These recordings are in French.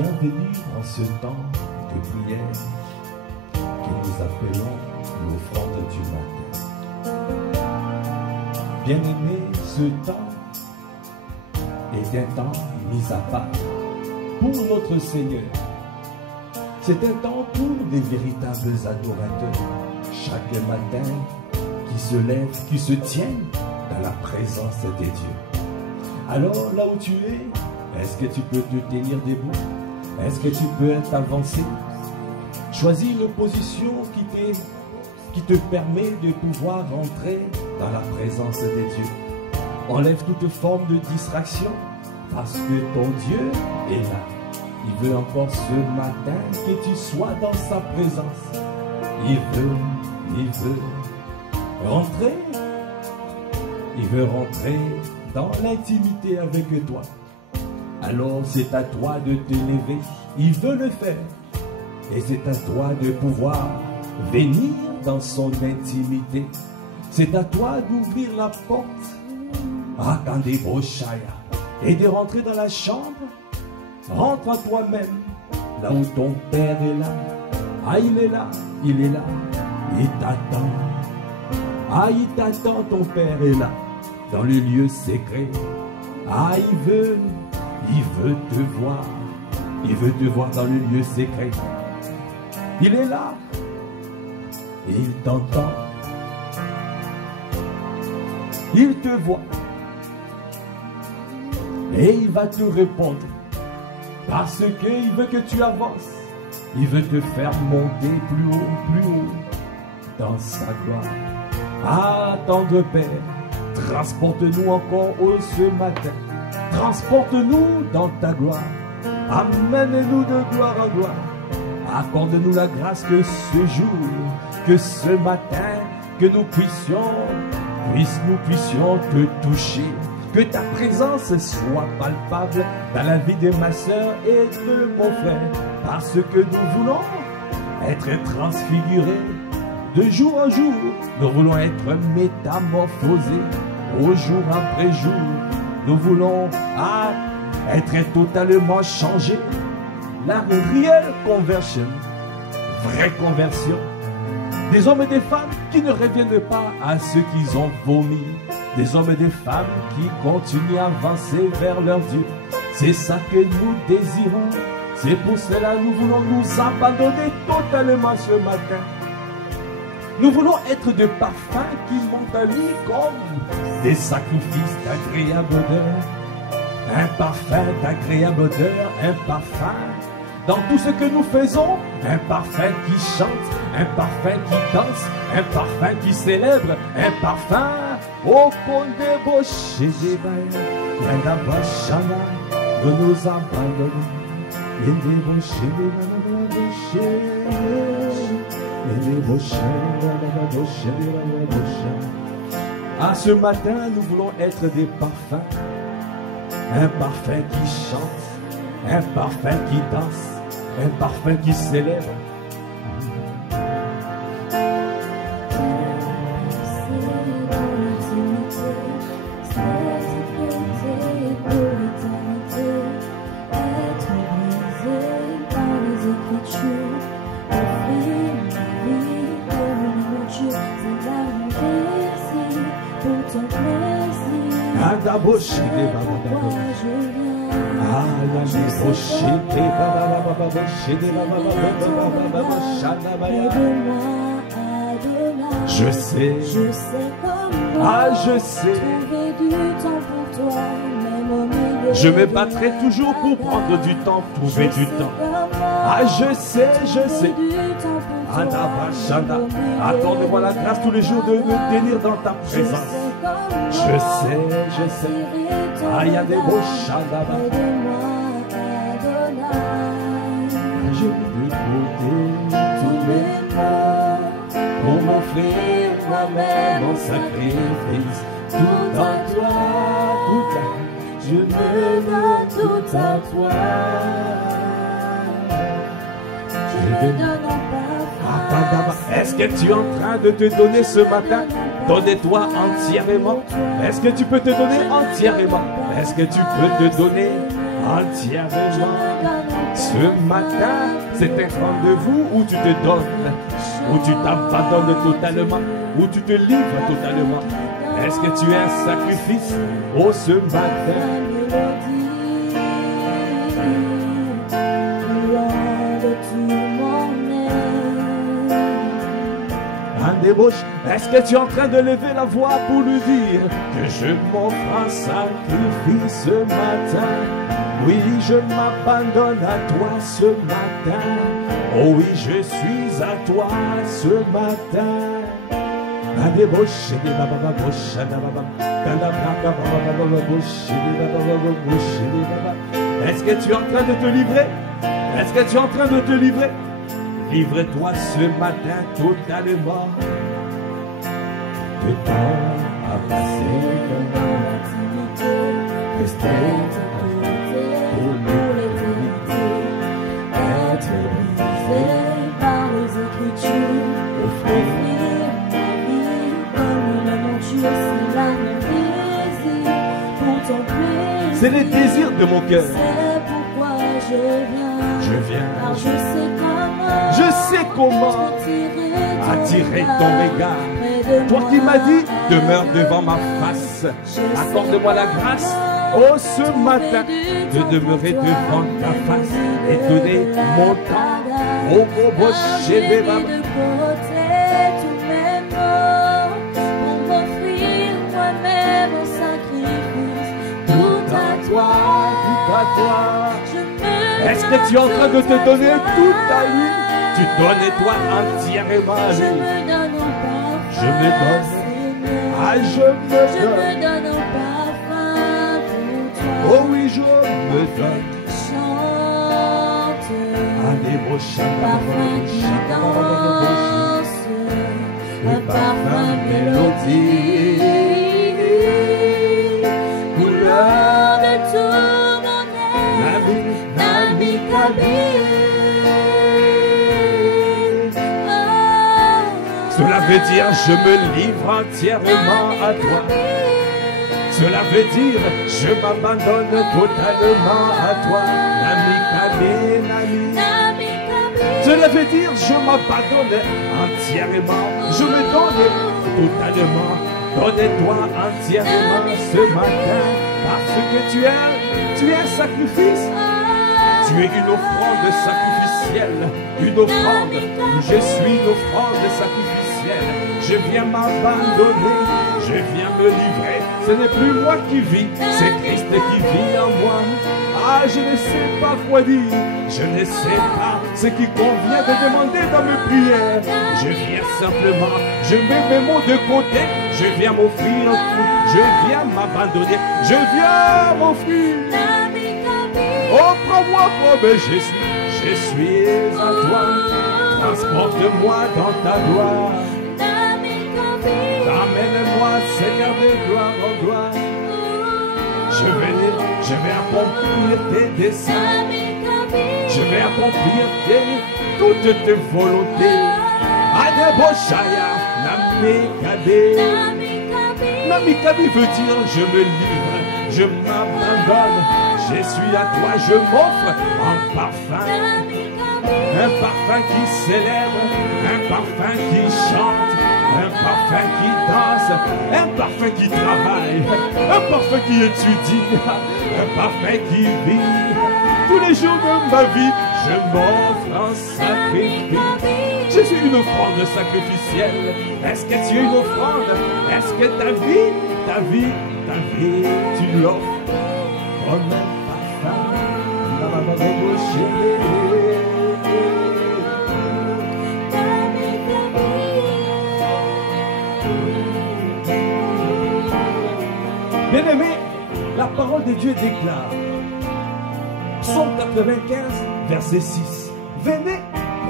Bienvenue en ce temps de prière que nous appelons l'offrande du matin. Bien-aimé, ce temps est un temps mis à part pour notre Seigneur. C'est un temps pour des véritables adorateurs. Chaque matin, qui se lèvent, qui se tiennent dans la présence des dieux. Alors, là où tu es, est-ce que tu peux te tenir debout? Est-ce que tu peux t'avancer? Choisis une position qui te permet de pouvoir entrer dans la présence des dieux. Enlève toute forme de distraction parce que ton Dieu est là. Il veut encore ce matin que tu sois dans sa présence. Il veut rentrer. Il veut rentrer dans l'intimité avec toi. Alors c'est à toi de te lever. Il veut le faire. Et c'est à toi de pouvoir venir dans son intimité. C'est à toi d'ouvrir la porte. Et de rentrer dans la chambre. Rentre à toi-même. Là où ton Père est là. Ah, il est là. Il est là. Il t'attend. Ah, il t'attend, ton Père est là. Dans le lieu secret. Ah, il veut te voir. Il veut te voir dans le lieu secret. Il est là. Et il t'entend. Il te voit. Et il va te répondre. Parce qu'il veut que tu avances. Il veut te faire monter plus haut dans sa gloire. Ah, tendre Père, transporte-nous encore ce matin. Transporte-nous dans ta gloire. Amène-nous de gloire en gloire. Accorde-nous la grâce que ce jour, que ce matin, que nous puissions te toucher. Que ta présence soit palpable dans la vie de ma soeur et de mon frère. Parce que nous voulons être transfigurés de jour en jour. Nous voulons être métamorphosés au jour après jour. Nous voulons être totalement changés. La réelle conversion, vraie conversion. Des hommes et des femmes qui ne reviennent pas à ce qu'ils ont vomi. Des hommes et des femmes qui continuent à avancer vers leur Dieu. C'est ça que nous désirons. C'est pour cela que nous voulons nous abandonner totalement ce matin. Nous voulons être de parfums qui montent à lui comme des sacrifices d'agréable odeur. Un parfum d'agréable odeur, un parfum dans tout ce que nous faisons. Un parfum qui chante, un parfum qui danse, un parfum qui célèbre, un parfum au condé boché des bails. Yanda bachana, de nous abandonner. Yende boché des bails. Ah, ce matin, nous voulons être des parfums. Un parfum qui chante, un parfum qui danse, un parfum qui célèbre. Je sais je me battrai toujours pour prendre du temps, trouver du temps. Ah, je sais. Accorde-moi la grâce tous les jours de me tenir dans ta présence. Je sais. Ah, il y a des beaux chandaba. Je peux côté tous mes mots pour m'offrir moi-même en sacrifice. Tout en toi, je me donne tout à toi. Je me donne en parfum. Est-ce que tu es en train de te donner ce matin? Donne-toi entièrement. Est-ce que tu peux te donner entièrement? Est-ce que tu peux te donner entièrement? Ce matin, c'est un rendez-vous où tu te donnes, où tu t'abandonnes totalement, où tu te livres totalement. Est-ce que tu es un sacrifice? Oh, ce matin. Un débauche. Est-ce que tu es en train de lever la voix pour lui dire que je m'offre un sacrifice ce matin? Oui, je m'abandonne à toi ce matin. Oh oui, je suis à toi ce matin. Est-ce que tu es en train de te livrer? Est-ce que tu es en train de te livrer? Livre-toi ce matin totalement. Le temps a passé dans l'activité. Rester pour l'éternité. Être brisé par les Écritures. Offrir ta vie comme une monture. C'est la désir pour ton plaisir. C'est les désirs de mon cœur. C'est pourquoi je viens. Je viens. Car je sais comment attirer ton regard. Toi qui m'as dit, demeure devant ma face. Accorde-moi la grâce, oh ce matin, de demeurer devant ta face et donner mon temps. Oh, oh, oh, chérie, maman. Tous mes mots pour m'offrir moi-même en sacrifice. Tout à toi, tout à toi. Est-ce que tu es en train de te donner tout à lui? Tu donnes toi entièrement à lui. Je me donne. Ah, je me donne. Oh oui, je me donne. Chante. Allez, mon parfum qui danse. Un parfum mélodie. Couleur de tout mon être. Nami Kabi. Cela veut dire je me livre entièrement à toi. Cela veut dire je m'abandonne totalement à toi. Nami Kabi, Nami. Cela veut dire je m'abandonne entièrement. Je me donne totalement. Donne-toi entièrement ce matin. Parce que tu es un sacrifice. Tu es une offrande sacrificielle. Une offrande. Je suis une offrande sacrificielle. Je viens m'abandonner, je viens me livrer. Ce n'est plus moi qui vis, c'est Christ qui vit en moi. Ah, je ne sais pas quoi dire, je ne sais pas ce qui convient de demander dans mes prières. Je viens simplement, je mets mes mots de côté, je viens m'offrir tout, je viens m'abandonner, je viens m'offrir. Oh, prends-moi, je suis à toi. Transporte-moi dans ta gloire. Amène-moi, Seigneur de gloire en gloire. Je vais accomplir tes desseins. Je vais accomplir toutes tes volontés. Adeboshaya, Namikabe. Namikabe veut dire je me livre, je m'abandonne. Je suis à toi, je m'offre en parfum. Un parfum qui célèbre, un parfum qui chante, un parfum qui danse, un parfum qui travaille, un parfum qui étudie, un parfum qui vit. Tous les jours de ma vie, je m'offre en sacrifice. Je suis une offrande sacrificielle. Est-ce que tu es une offrande? Est-ce que ta vie, tu l'offres comme un parfum? Bien-aimé, la parole de Dieu déclare, Psaume 95, verset 6. Venez,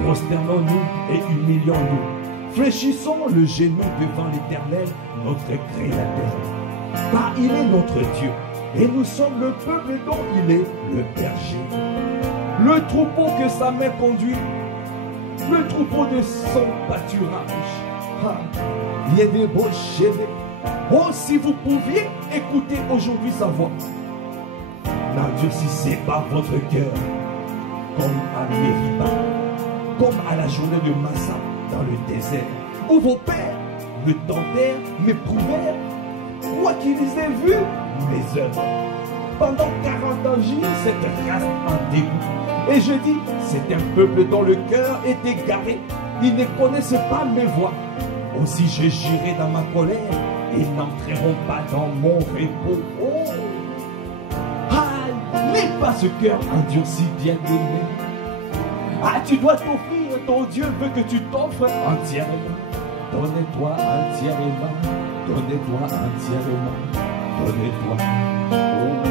prosternons-nous et humilions-nous. Fléchissons le genou devant l'Éternel, notre Créateur. Car il est notre Dieu, et nous sommes le peuple dont il est le berger. Le troupeau que sa main conduit, le troupeau de son pâturage. Ah, il y a des beaux cheveux. Oh, si vous pouviez écouter aujourd'hui sa voix, n'endurcissez pas votre cœur. comme à Mériba, comme à la journée de Massa dans le désert, où vos pères me tentèrent, m'éprouvèrent, moi qui les ai vus, mes œuvres. Pendant 40 ans, j'ai eu cette race en dégoût. Et je dis, c'est un peuple dont le cœur est égaré. Ils ne connaissent pas mes voies. Aussi je jurai dans ma colère. Ils n'entreront pas dans mon repos. Oh! Ah, n'aie pas ce cœur endurci, bien-aimé. Ah, tu dois t'offrir. Ton Dieu veut que tu t'offres entièrement. Donne-toi entièrement. Donne-toi entièrement. Donne-toi. Oh,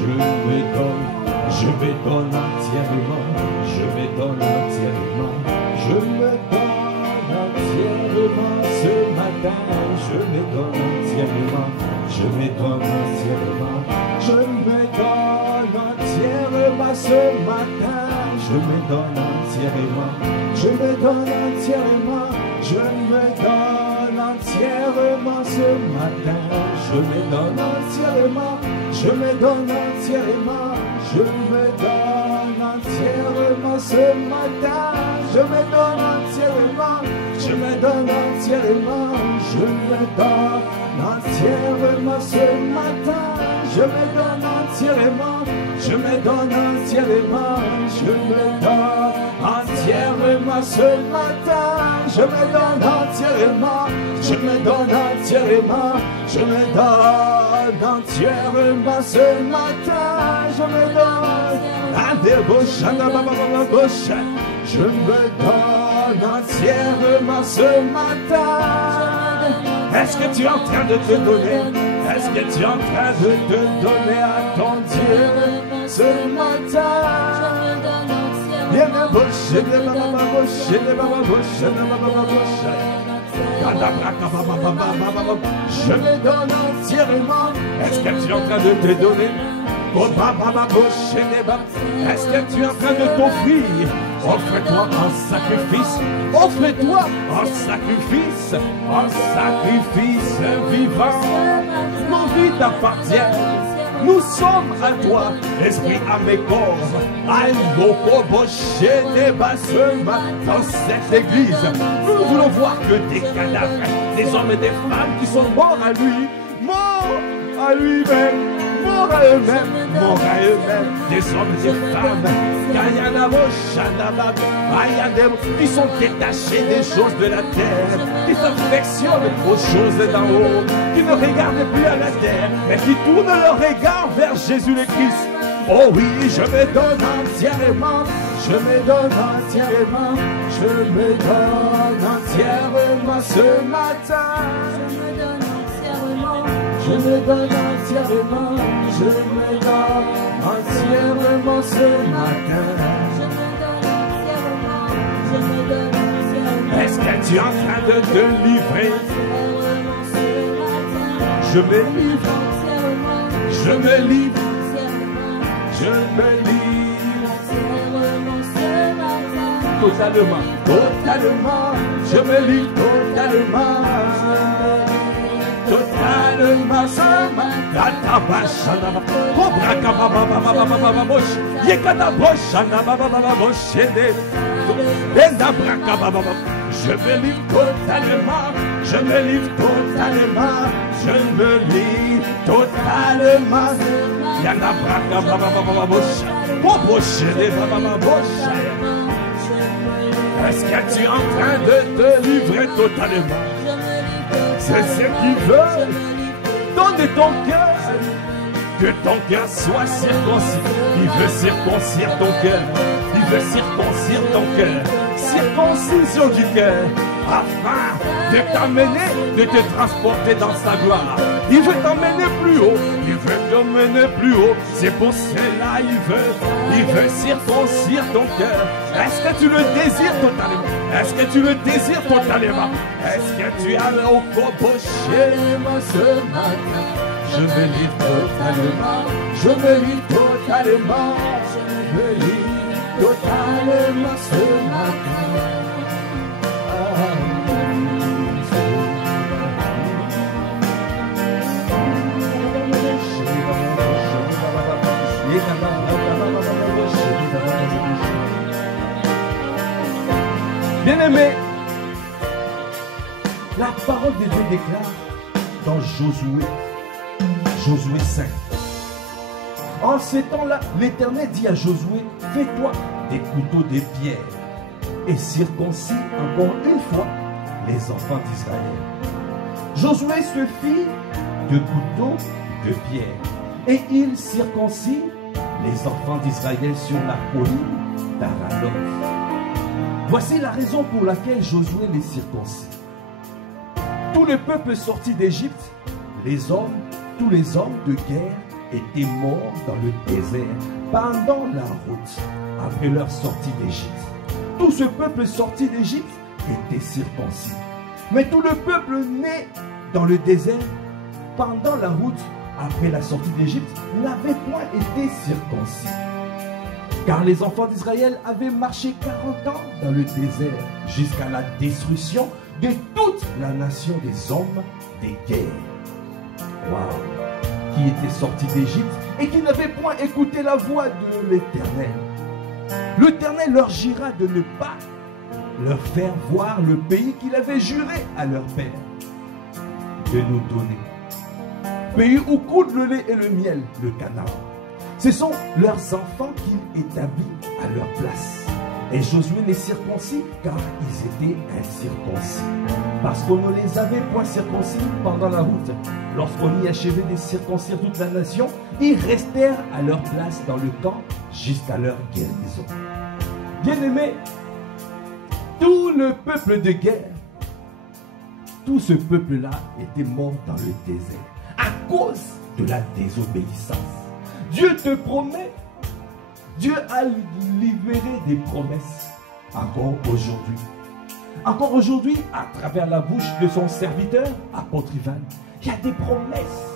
je me donne entièrement, je me donne entièrement, je me donne entièrement ce matin, je me donne entièrement, je me donne entièrement, je me donne entièrement ce matin, je me donne entièrement, je me donne entièrement, je me donne entièrement ce matin, je me donne entièrement, je me donne entièrement, je me donne entièrement ce matin, je me donne entièrement, je me donne entièrement, je me donne entièrement ce matin, je me donne entièrement, je me donne entièrement, je me donne entièrement ce matin, je me donne entièrement, je me donne entièrement, je me donne entièrement ce matin, je me donne à des bouches, à la bouche, je me donne entièrement ce matin. Est-ce que tu es en train de te donner? Est-ce que tu es en train de te donner à ton Dieu ce matin? Viens de bouche, de baba bouche, de baba bouche, de baba bouche. Je me donne entièrement. Est-ce que tu es en train de te donner? Est-ce que tu es en train de t'offrir? Offre-toi en sacrifice. Offre-toi en sacrifice. En sacrifice vivant. Nos vies t'appartiennent. Nous sommes à toi, esprit, âme et corps. Dans cette église, nous ne voulons voir que des cadavres, des hommes et des femmes qui sont morts à lui, morts à lui-même, morts à eux-mêmes, morts à eux-mêmes, des hommes et des femmes qui sont détachés des choses de la terre, qui s'affectionnent aux choses d'en haut, qui ne regardent plus à la terre, mais qui tournent leur regard vers Jésus le Christ. Oh oui, je me donne entièrement, je me donne entièrement, je me donne entièrement ce matin. Je me donne entièrement, je me donne entièrement ce matin. Est-ce que tu es en train de te livrer? Je me livre, je me livre, je me livre. Totalement, totalement, je me livre totalement. Totalement, je me livre totalement, je me livre totalement, je me livre totalement. Est-ce que tu es en train de te livrer totalement? C'est ce qu'il veut. Donne ton cœur. Que ton cœur soit circoncis. Il veut circoncire ton cœur. Il veut circoncire ton cœur. Circoncision du cœur. Afin de t'amener, de te transporter dans sa gloire. Il veut t'emmener plus haut. Il veut t'emmener plus haut. C'est pour cela il veut circoncire ton cœur. Est-ce que tu le désires totalement? Est-ce que tu le désires totalement? Est-ce que tu as au coboché ce matin? Je me livre totalement. Je me livre totalement. Je me livre totalement ce matin. Thank you. Bien-aimé, la parole de Dieu déclare dans Josué 5. En ces temps-là, l'Éternel dit à Josué, fais-toi des couteaux de pierre et circoncis encore une fois les enfants d'Israël. Josué se fit de couteaux de pierre et il circoncit les enfants d'Israël sur la colline d'Aralot. Voici la raison pour laquelle Josué les circoncit. Tout le peuple sorti d'Égypte, tous les hommes de guerre étaient morts dans le désert pendant la route après leur sortie d'Égypte. Tout ce peuple sorti d'Égypte était circoncis. Mais tout le peuple né dans le désert pendant la route après la sortie d'Égypte n'avait point été circoncis. Car les enfants d'Israël avaient marché 40 ans dans le désert jusqu'à la destruction de toute la nation des hommes des guerres. Waouh! Qui étaient sortis d'Égypte et qui n'avaient point écouté la voix de l'Éternel. L'Éternel leur jura de ne pas leur faire voir le pays qu'il avait juré à leur père de nous donner. Pays où coule le lait et le miel, le Canaan. Ce sont leurs enfants qu'il établit à leur place. Et Josué les circoncis car ils étaient incirconcis. Parce qu'on ne les avait point circoncis pendant la route. Lorsqu'on y achevait de circoncire toute la nation, ils restèrent à leur place dans le camp jusqu'à leur guérison. Bien-aimés, tout le peuple de guerre, tout ce peuple-là était mort dans le désert à cause de la désobéissance. Dieu te promet, Dieu a libéré des promesses encore aujourd'hui. Encore aujourd'hui, à travers la bouche de son serviteur, apôtre Ivan, il y a des promesses,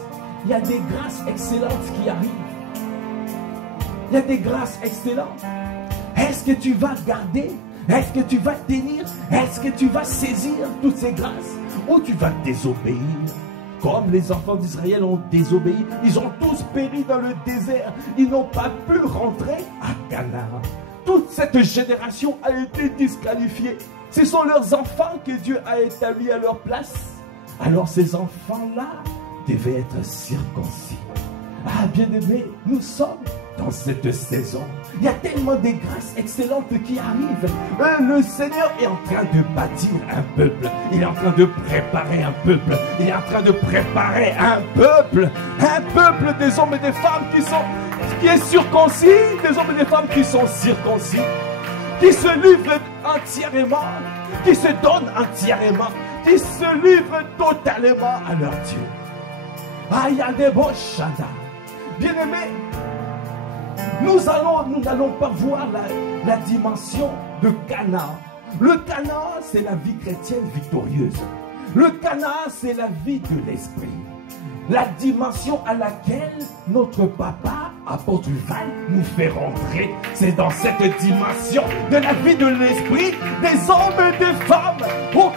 il y a des grâces excellentes qui arrivent. Il y a des grâces excellentes. Est-ce que tu vas garder? Est-ce que tu vas tenir? Est-ce que tu vas saisir toutes ces grâces? Ou tu vas désobéir? Comme les enfants d'Israël ont désobéi, ils ont tous péri dans le désert. Ils n'ont pas pu rentrer à Canaan. Toute cette génération a été disqualifiée. Ce sont leurs enfants que Dieu a établis à leur place. Alors ces enfants-là devaient être circoncis. Ah, bien-aimés, nous sommes dans cette saison. Il y a tellement de grâces excellentes qui arrivent. Le Seigneur est en train de bâtir un peuple. Il est en train de préparer un peuple. Il est en train de préparer un peuple. Un peuple des hommes et des femmes qui est circoncis, des hommes et des femmes qui sont circoncis, qui se livrent entièrement, qui se donnent entièrement, qui se livrent totalement à leur Dieu. Ah, il y a des beaux chanda. Bien-aimés, nous n'allons pas voir la dimension de Canaan. Le Canaan, c'est la vie chrétienne victorieuse. Le Canaan, c'est la vie de l'esprit. La dimension à laquelle notre papa, apôtre Val, nous fait rentrer, c'est dans cette dimension de la vie de l'esprit des hommes et des femmes. Au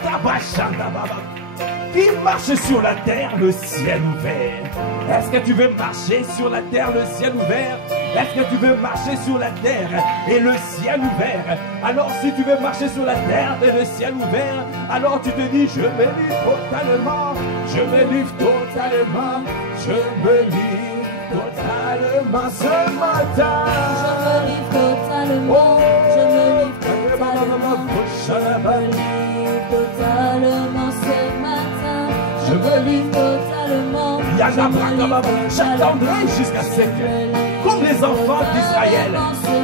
qui marche sur la terre, le ciel ouvert. Est-ce que tu veux marcher sur la terre, le ciel ouvert? Est-ce que tu veux marcher sur la terre et le ciel ouvert? Alors si tu veux marcher sur la terre et le ciel ouvert, alors tu te dis, je me livre totalement, je me livre totalement, je me livre totalement ce matin. Je me livre totalement, je me livre totalement, je me livre totalement ce matin. Je me livre totalement. J'attendrai jusqu'à ce que, comme les enfants d'Israël,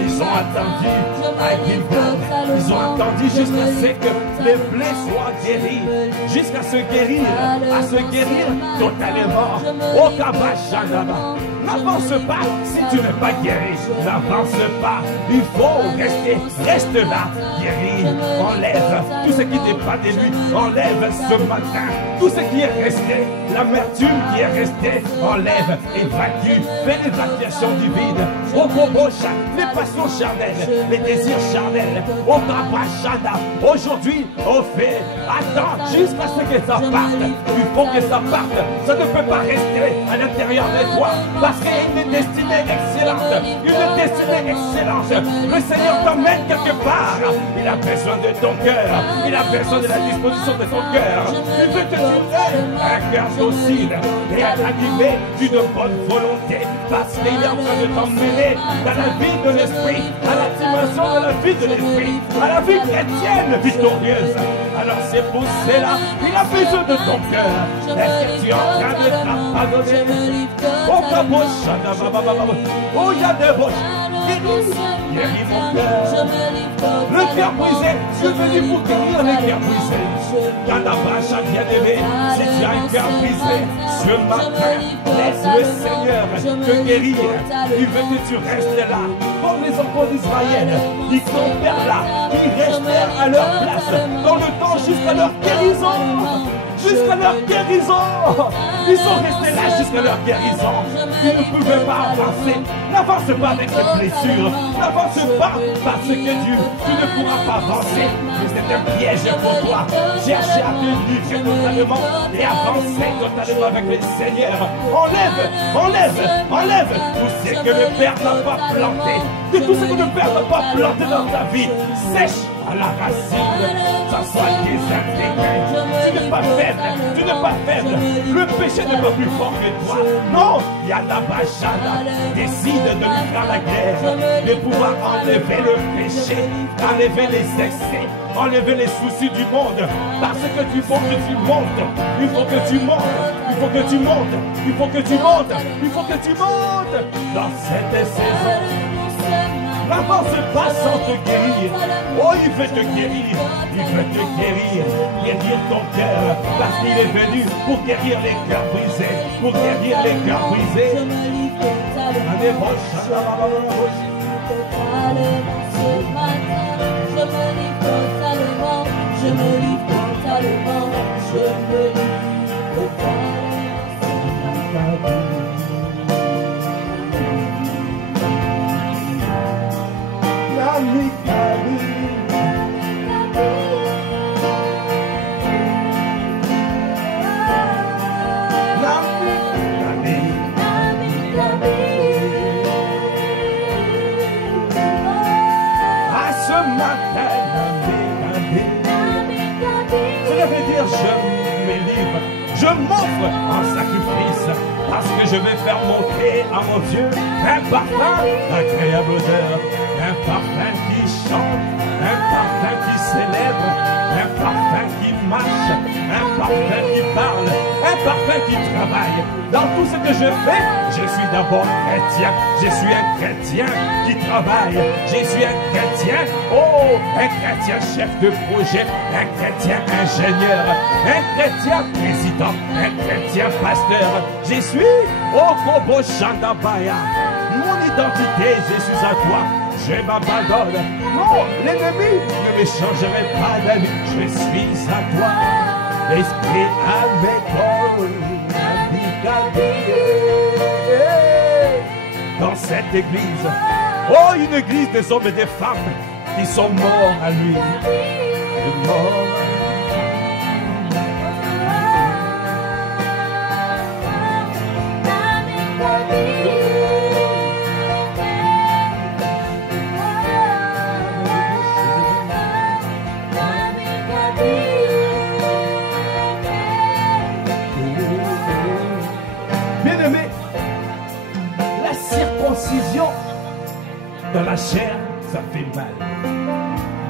ils ont attendu à Gilgal, ils ont attendu jusqu'à ce que les plaies soient guéries, jusqu'à se guérir totalement. Au Kabashanaba. N'avance pas si tu n'es pas guéri. N'avance pas. Il faut reste là, guéri. Enlève tout ce qui n'est pas de lui. Enlève ce matin tout ce qui est resté. L'amertume qui est restée. Enlève, évacue. Fais l'évacuation du vide. Au Bobocha, les passions charnelles, les désirs charnels. Au Kabashada. Aujourd'hui, au fait, attends jusqu'à ce que ça parte. Il faut que ça parte. Ça ne peut pas rester à l'intérieur de toi. Parce qu'il y a une destinée excellente. Une destinée excellente. Le Seigneur t'emmène quelque part. Il a besoin de ton cœur. Il a besoin de la disposition de ton cœur. Il veut que tu aies un cœur docile et animé d'une bonne volonté. Parce qu'il est en train de t'emmener dans la vie de l'esprit, à la dimension de la vie de l'esprit, à la vie chrétienne victorieuse. Alors c'est pour cela qu'il a besoin de ton cœur. Est-ce que tu es en train de t'abandonner? Oh, il y a des roches. Guéris mon cœur. Le cœur brisé, Dieu est venu pour guérir les cœurs brisés. Kadabacha, bien-aimé, si tu as un cœur brisé, ce matin, laisse le Seigneur te guérir. Il veut que tu restes là, comme les enfants d'Israël, qui campèrent là, qui restèrent à leur place, dans le temps jusqu'à leur guérison. Jusqu'à leur guérison. Ils sont restés là jusqu'à leur guérison. Ils ne pouvaient pas avancer. N'avance pas avec cette blessure. N'avance pas parce que tu ne pourras pas avancer. Mais c'est un piège pour toi. Cherchez à te livrer totalement et avancer totalement avec le Seigneur. Enlève tout ce que le Père n'a pas planté. De tout ce que le Père n'a pas planté dans ta vie. Sèche à la racine, ça soit désintégré. Tu n'es pas faible, le péché n'est pas plus fort que toi. Non, Yana Bachana décide de lui faire la guerre, de pouvoir enlever le péché, enlever les excès, enlever les soucis du monde. Parce que il faut que tu montes, il faut que tu montes, il faut que tu montes, il faut que tu montes, il faut que tu montes dans cette saison. N'avance pas sans te guérir. Oh, il veut te guérir. Il veut te guérir. Guérir ton cœur. Parce qu'il est venu pour guérir les cœurs brisés. Pour guérir les cœurs brisés. Je me livre totalement. Je me livre totalement. Je me livre totalement. Je me livre totalement. Je m'offre en sacrifice parce que je vais faire monter à mon Dieu un parfum d'agréable odeur, un parfum qui chante, un parfum qui célèbre, un parfum qui marche, un parfum qui parle, un parfum qui travaille. Dans tout ce que je fais, je suis d'abord chrétien. Je suis un chrétien qui travaille. Je suis un chrétien, oh, un chrétien chef de projet, un chrétien ingénieur, un chrétien président, un chrétien pasteur. Je suis, oh, Kobo Shandabaya. Mon identité, je suis à toi. Je m'abandonne. Non, l'ennemi ne me changerait pas d'avis. Je suis à toi. L'esprit avec dans cette église. Oh, une église des hommes et des femmes qui sont morts à lui. Morts. Bien-aimé, la circoncision dans la chair, ça fait mal.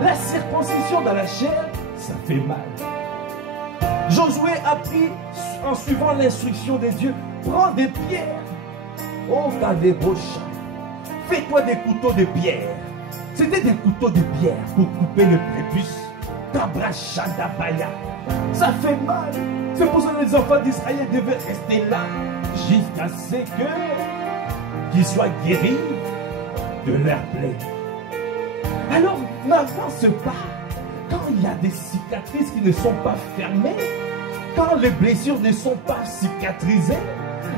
La circoncision dans la chair, ça fait mal. Josué a pris, en suivant l'instruction de Dieu, prends des pierres. Oh, Kadebosha, fais-toi des couteaux de pierre. C'était des couteaux de pierre pour couper le prépuce. Tabrachadabaya. Ça fait mal. C'est pour ça que les enfants d'Israël devaient rester là jusqu'à ce qu'ils soient guéris de leur plaie. Alors, n'avance pas. Quand il y a des cicatrices qui ne sont pas fermées, quand les blessures ne sont pas cicatrisées,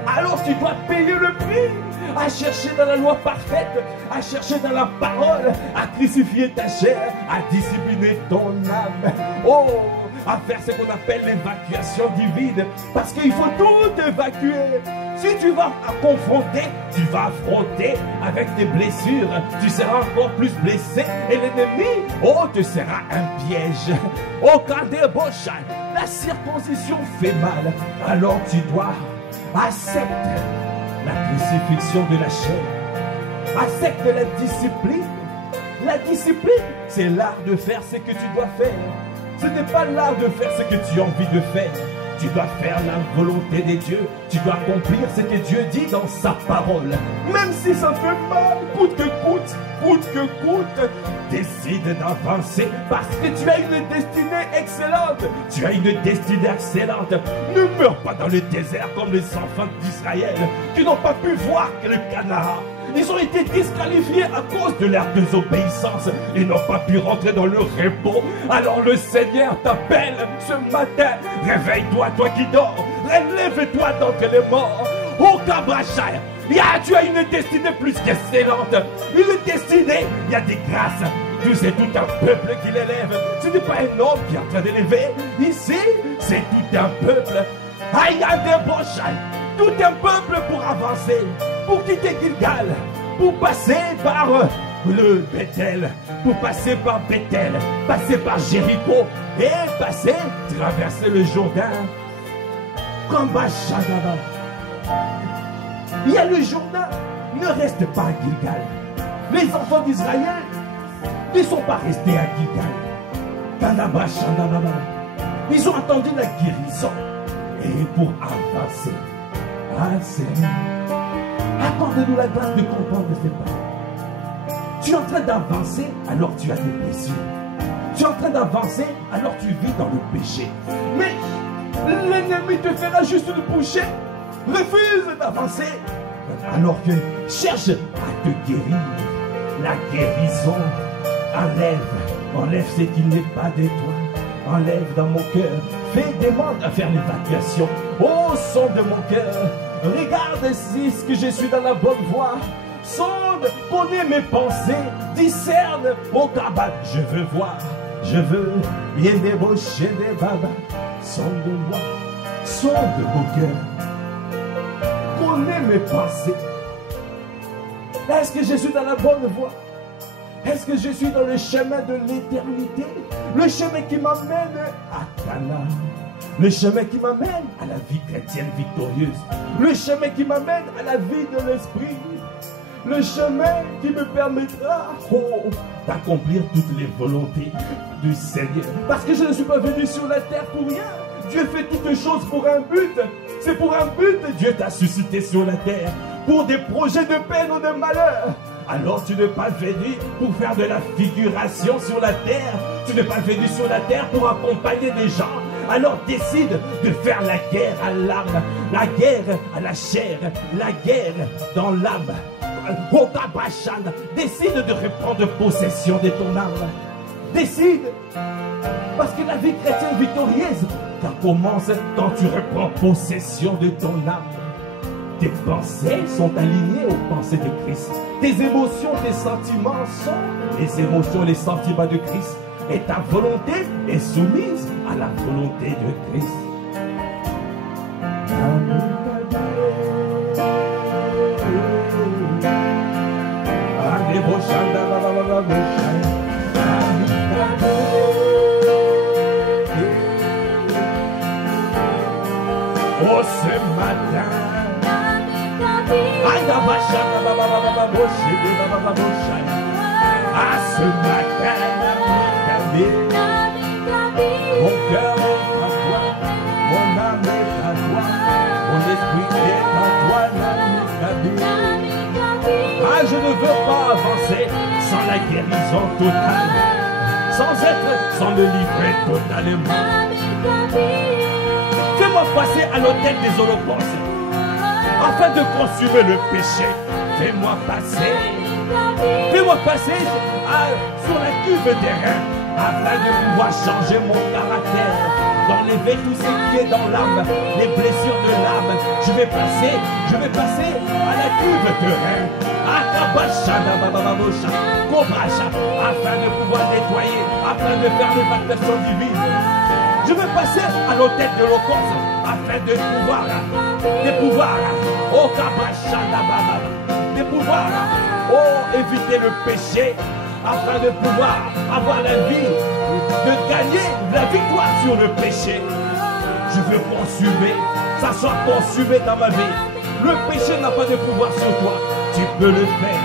alors tu dois payer le prix à chercher dans la loi parfaite, à chercher dans la parole, à crucifier ta chair, à discipliner ton âme. Oh, à faire ce qu'on appelle l'évacuation divine. Parce qu'il faut tout évacuer. Si tu vas confronter, tu vas affronter avec des blessures. Tu seras encore plus blessé. Et l'ennemi, oh, te sera un piège. Au cas des bochans, la circoncision fait mal. Alors tu dois accepter la crucifixion de la chair. Accepte la discipline. La discipline, c'est l'art de faire ce que tu dois faire. Ce n'est pas l'art de faire ce que tu as envie de faire. Tu dois faire la volonté de Dieu. Tu dois accomplir ce que Dieu dit dans sa parole. Même si ça fait mal, coûte que coûte, décide d'avancer parce que tu as une destinée excellente. Tu as une destinée excellente. Ne meurs pas dans le désert comme les enfants d'Israël qui n'ont pas pu voir que le Canaan. Ils ont été disqualifiés à cause de leur désobéissance. Ils n'ont pas pu rentrer dans le repos. Alors le Seigneur t'appelle ce matin. Réveille-toi, toi qui dors. Relève-toi d'entre les morts. Oh Kabrachai, tu as une destinée plus qu'excellente. Une destinée, il y a des grâces. C'est tout un peuple qui l'élève. Ce n'est pas un homme qui est en train d'élever. Ici, c'est tout un peuple. Il y a des Bochai. Tout un peuple pour avancer, pour quitter Gilgal, pour passer par le Bethel, pour passer par Bethel, passer par Jéricho et passer, traverser le Jourdain comme Bachadaba. Il y a le Jourdain, ne reste pas à Gilgal. Les enfants d'Israël ne sont pas restés à Gilgal. Ils ont attendu la guérison et pour avancer. Ah Seigneur, accorde-nous la grâce de comprendre ces paroles. Tu es en train d'avancer alors tu as des blessures. Tu es en train d'avancer alors tu vis dans le péché. Mais l'ennemi te fera juste le boucher. Refuse d'avancer alors que cherche à te guérir. La guérison enlève ce qui n'est pas de toi. Enlève dans mon cœur. Fais demande à faire l'évacuation. Au son de mon cœur. Regarde si ce que je suis dans la bonne voie. Sonde, connais mes pensées. Discerne au cabane. Je veux voir. Je veux bien débaucher des babas. Sonde-moi. Sonde mon cœur. Connais mes pensées. Est-ce que je suis dans la bonne voie? Est-ce que je suis dans le chemin de l'éternité? Le chemin qui m'amène à Canaan. Le chemin qui m'amène à la vie chrétienne victorieuse. Le chemin qui m'amène à la vie de l'esprit. Le chemin qui me permettra d'accomplir toutes les volontés du Seigneur. Parce que je ne suis pas venu sur la terre pour rien. Dieu fait toutes choses pour un but. C'est pour un but que Dieu t'a suscité sur la terre. Pour des projets de peine ou de malheur. Alors tu n'es pas venu pour faire de la figuration sur la terre. Tu n'es pas venu sur la terre pour accompagner des gens. Alors décide de faire la guerre à l'âme, la guerre à la chair, la guerre dans l'âme. Décide de reprendre possession de ton âme. Décide. Parce que la vie chrétienne victorieuse, ça commence quand tu reprends possession de ton âme. Tes pensées sont alignées aux pensées de Christ. Tes émotions, tes sentiments sont les émotions et les sentiments de Christ. Et ta volonté est soumise à la volonté de Christ. Oh, ce matin, à ce matin, mon cœur est à toi, mon âme est à toi, mon esprit est à toi, je ne veux pas avancer sans la guérison totale, sans le livrer totalement. Fais-moi passer à l'autel des holocaustes, afin de consumer le péché. Fais-moi passer sur la cuve des reins, afin de pouvoir changer mon caractère, d'enlever tout ce qui est dans l'âme, les blessures de l'âme. Je vais passer à la cuve de reins, afin de pouvoir nettoyer, afin de faire l'évacuation divine. Je veux passer à l'autel de l'Holocauste afin de pouvoir, oh Kabashana, de pouvoir, oh éviter le péché, afin de pouvoir avoir la vie, de gagner la victoire sur le péché. Je veux consumer, ça soit consumé dans ma vie. Le péché n'a pas de pouvoir sur toi. Tu peux le faire,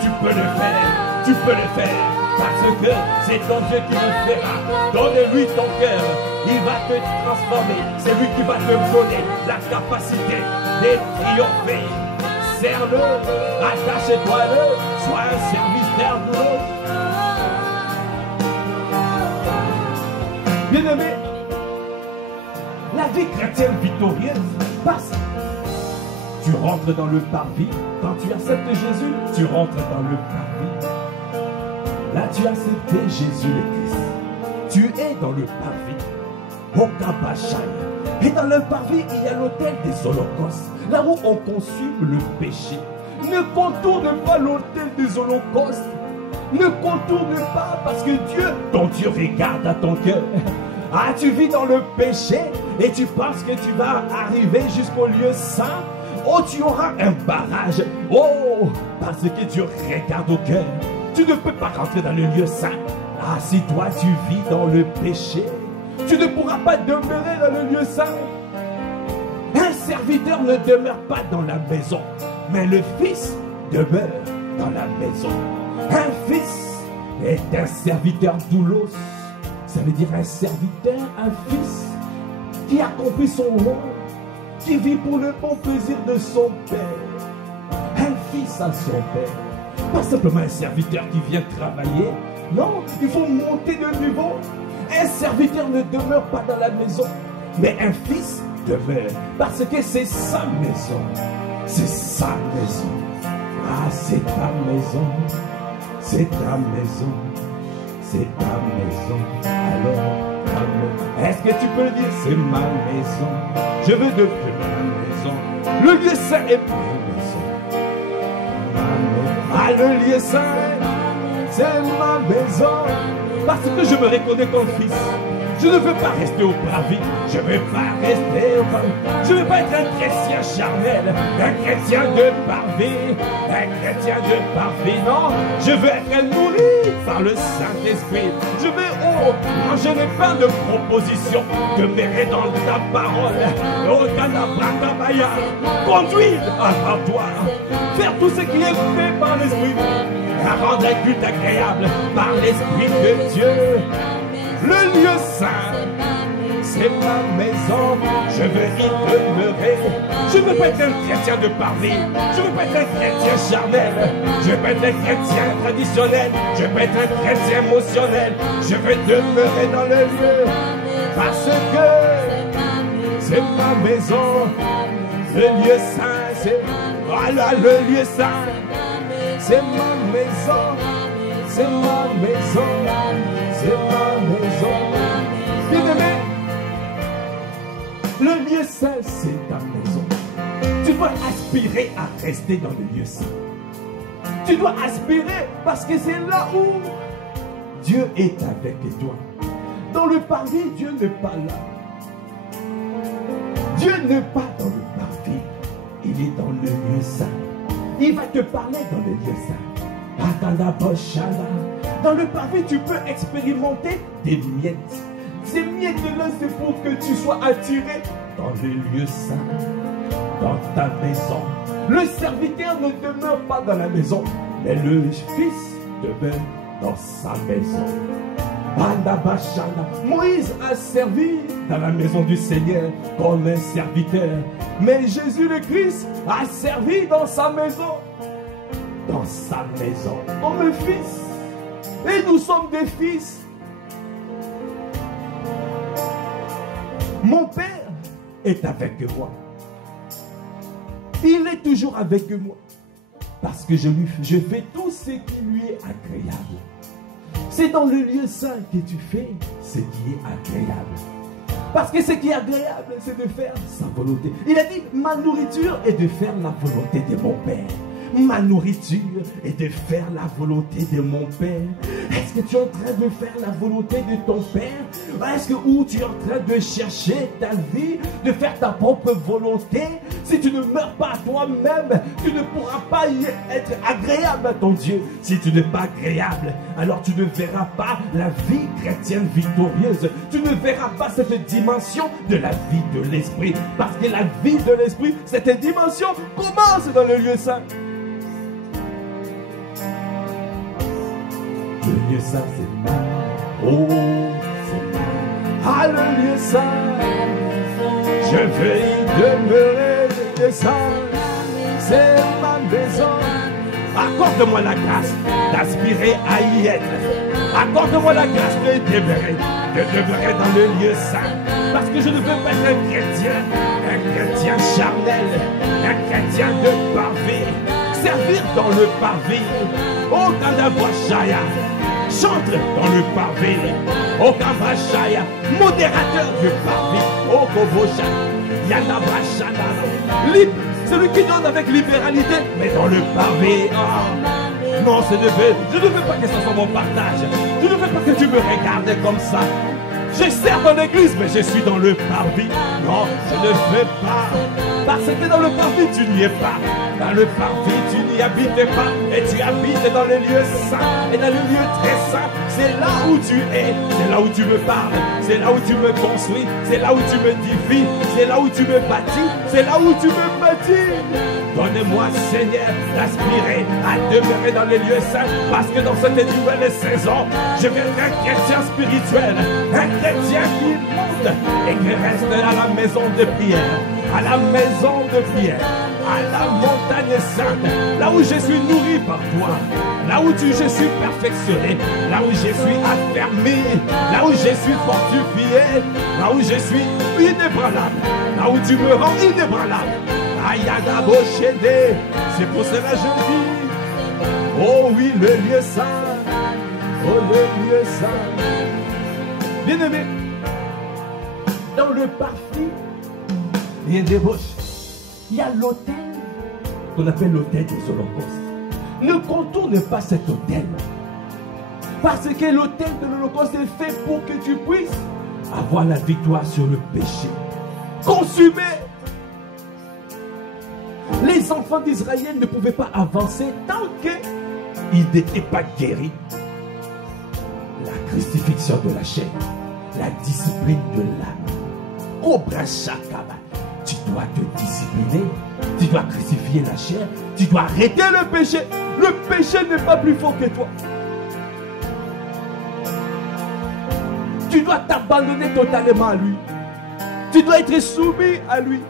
tu peux le faire, tu peux le faire. Parce que c'est ton Dieu qui le fera. Donne-lui ton cœur, il va te transformer. C'est lui qui va te donner la capacité de triompher. Serre-le, attache-toi-le, sois un serviteur de l'autre. Bien-aimé, la vie chrétienne victorieuse passe. Tu rentres dans le parvis. Quand tu acceptes Jésus, tu rentres dans le parvis. Là, tu as accepté Jésus le Christ. Tu es dans le parvis. Okabashaya. Et dans le parvis, il y a l'autel des holocaustes. Là où on consume le péché. Ne contourne pas l'autel des holocaustes. Ne contourne pas parce que Dieu, ton Dieu, regarde à ton cœur. Ah, tu vis dans le péché et tu penses que tu vas arriver jusqu'au lieu saint. Oh, tu auras un barrage. Oh, parce que Dieu regarde au cœur. Tu ne peux pas rentrer dans le lieu saint. Ah, si toi tu vis dans le péché, tu ne pourras pas demeurer dans le lieu saint. Un serviteur ne demeure pas dans la maison, mais le Fils demeure dans la maison. Un fils est un serviteur doulos. Ça veut dire un serviteur, un fils qui accomplit son rôle, qui vit pour le bon plaisir de son père. Un fils à son père. Pas simplement un serviteur qui vient travailler. Non, il faut monter de niveau. Un serviteur ne demeure pas dans la maison, mais un fils demeure. Parce que c'est sa maison. C'est sa maison. Ah, c'est ta maison. C'est ta maison. C'est ta maison. Alors, est-ce que tu peux le dire? C'est ma maison. Je veux devenir ma maison. Le lieu saint est ma maison. Ah, le lieu saint, c'est ma maison. Parce que je me reconnais comme fils. Je ne veux pas rester au parvis. Je ne veux pas rester au parvis. Je ne veux pas être un chrétien charnel, un chrétien de parvis, un chrétien de parvis. Non, je veux être nourri par le Saint-Esprit. Je veux, oh, moi je n'ai pas de proposition. Demeurer dans ta parole. Oh, Kanabratabaya. Conduire avant toi. Faire tout ce qui est fait par l'Esprit. Rendre un culte agréable par l'Esprit de Dieu. Le lieu saint, c'est ma maison. Je veux y demeurer. Je ne veux pas être un chrétien de parvis. Je ne veux pas être un chrétien charnel. Je ne veux pas être un chrétien traditionnel. Je veux pas être un chrétien émotionnel. Je veux demeurer dans le lieu. Parce que c'est ma maison. Le lieu saint, c'est... Voilà le lieu saint. C'est ma maison. C'est ma maison. C'est ma maison. Bien-aimé, le lieu saint, c'est ta maison. Tu dois aspirer à rester dans le lieu saint. Tu dois aspirer parce que c'est là où Dieu est avec toi. Dans le parvis, Dieu n'est pas là. Dieu n'est pas dans le parvis. Il est dans le lieu saint. Il va te parler dans le lieu saint. Dans le parvis, tu peux expérimenter des miettes. Ces miettes-là, c'est pour que tu sois attiré dans le lieu saint, dans ta maison. Le serviteur ne demeure pas dans la maison, mais le fils demeure dans sa maison. Moïse a servi dans la maison du Seigneur comme un serviteur, mais Jésus le Christ a servi dans sa maison. Dans sa maison, comme un fils. Et nous sommes des fils. Mon Père est avec moi. Il est toujours avec moi. Parce que je fais tout ce qui lui est agréable. C'est dans le lieu saint que tu fais ce qui est agréable. Parce que ce qui est agréable, c'est de faire sa volonté. Il a dit, ma nourriture est de faire la volonté de mon Père. ma nourriture est de faire la volonté de mon Père. Est-ce que tu es en train de faire la volonté de ton Père? Est-ce que ou tu es en train de chercher ta vie, de faire ta propre volonté? Si tu ne meurs pas à toi-même, tu ne pourras pas y être agréable à ton Dieu. Si tu n'es pas agréable, alors tu ne verras pas la vie chrétienne victorieuse. Tu ne verras pas cette dimension de la vie de l'esprit. Parce que la vie de l'esprit, cette dimension commence dans le lieu saint. Le lieu saint, c'est moi. Oh, c'est moi. Ah, le lieu saint, je veux y demeurer. Le lieu saint, c'est ma maison. Accorde-moi la grâce d'aspirer à y être. Accorde-moi la grâce de demeurer dans le lieu saint. Parce que je ne veux pas être un chrétien charnel, un chrétien de parvis, servir dans le parvis. Oh, Kandabashaya, chantre dans le parvis. Oh, Kandabashaya, modérateur du parvis. Oh, Kobosha, Yanabashana, libre, celui qui donne avec libéralité, mais dans le parvis. Oh. Non, je ne veux pas que ce soit mon partage. Je ne veux pas que tu me regardes comme ça. Je sers dans l'église, mais je suis dans le parvis. Non, je ne veux pas. Parce que dans le parvis, tu n'y es pas. Dans le parvis, tu n'y habites pas. Et tu habites dans le lieu saint. Et dans le lieu très saint, c'est là où tu es. C'est là où tu me parles. C'est là où tu me construis. C'est là où tu me défies. C'est là où tu me bâtis. C'est là où tu me bâtis. Donne-moi, Seigneur, d'aspirer à demeurer dans les lieux saints. Parce que dans cette nouvelle saison, je vais être un chrétien spirituel. Un chrétien qui monte et qui reste à la maison de prière. À la maison de prière. À la montagne sainte. Là où je suis nourri par toi. Là où je suis perfectionné. Là où je suis affermi. Là où je suis fortifié. Là où je suis inébranlable. Là où tu me rends inébranlable. Ayada Boshede. C'est pour cela que je dis. Oh oui, le lieu saint. Oh, le lieu saint. Bien-aimé, dans le parvis, il y a des roches. Il y a l'autel qu'on appelle l'autel des holocaustes. Ne contourne pas cet autel. Parce que l'autel de l'holocauste est fait pour que tu puisses avoir la victoire sur le péché. Consumé. Les enfants d'Israël ne pouvaient pas avancer tant qu'ils n'étaient pas guéris. La crucifixion de la chair, la discipline de l'âme. Cobra Shakaba. Tu dois te discipliner, tu dois crucifier la chair, tu dois arrêter le péché. Le péché n'est pas plus fort que toi. Tu dois t'abandonner totalement à lui. Tu dois être soumis à lui.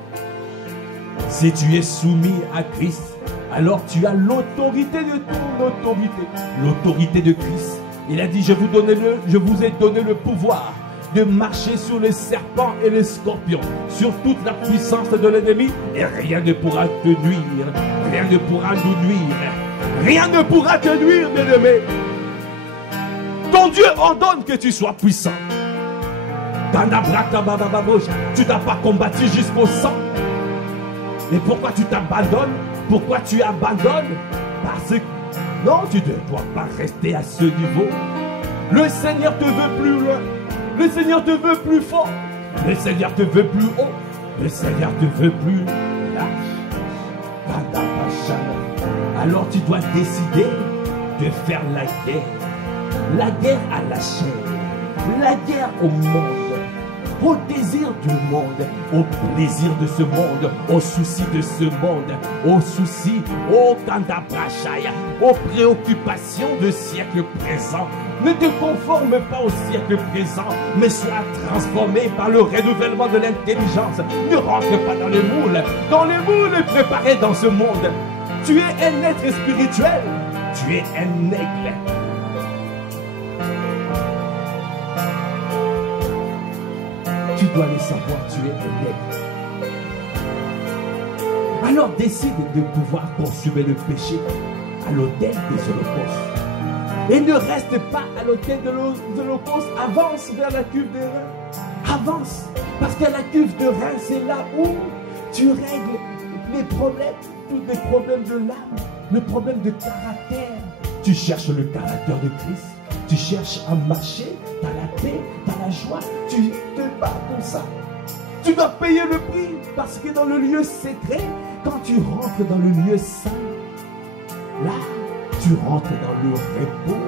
Si tu es soumis à Christ, alors tu as l'autorité de ton autorité. L'autorité de Christ. Il a dit, je vous ai donné le pouvoir de marcher sur les serpents et les scorpions, sur toute la puissance de l'ennemi, et rien ne pourra te nuire. Rien ne pourra nous nuire. Rien ne pourra te nuire, bien-aimé. Ton Dieu ordonne que tu sois puissant. Tu n'as pas combattu jusqu'au sang. Et pourquoi tu t'abandonnes? Pourquoi tu abandonnes? Parce que non, tu ne dois pas rester à ce niveau. Le Seigneur te veut plus loin. Le Seigneur te veut plus fort. Le Seigneur te veut plus haut. Le Seigneur te veut plus large. Alors tu dois décider de faire la guerre. La guerre à la chair. La guerre au monde. Au désir du monde, au plaisir de ce monde, aux soucis de ce monde, aux soucis, aux kandabrachaya, aux préoccupations du siècle présent. Ne te conforme pas au siècle présent, mais sois transformé par le renouvellement de l'intelligence. Ne rentre pas dans les moules préparés dans ce monde. Tu es un être spirituel, tu es un aigle. Tu dois le savoir, tu es un aigle. Alors décide de pouvoir consumer le péché à l'autel des holocaustes. Et ne reste pas à l'autel de l'holocauste. Avance vers la cuve de rein. Avance. Parce que la cuve de rein, c'est là où tu règles les problèmes, tous les problèmes de l'âme. le problème de caractère. Tu cherches le caractère de Christ. Tu cherches à marcher dans la paix, dans la joie. Tu te bats pour ça. Tu dois payer le prix parce que dans le lieu secret, quand tu rentres dans le lieu saint, là, tu rentres dans le repos.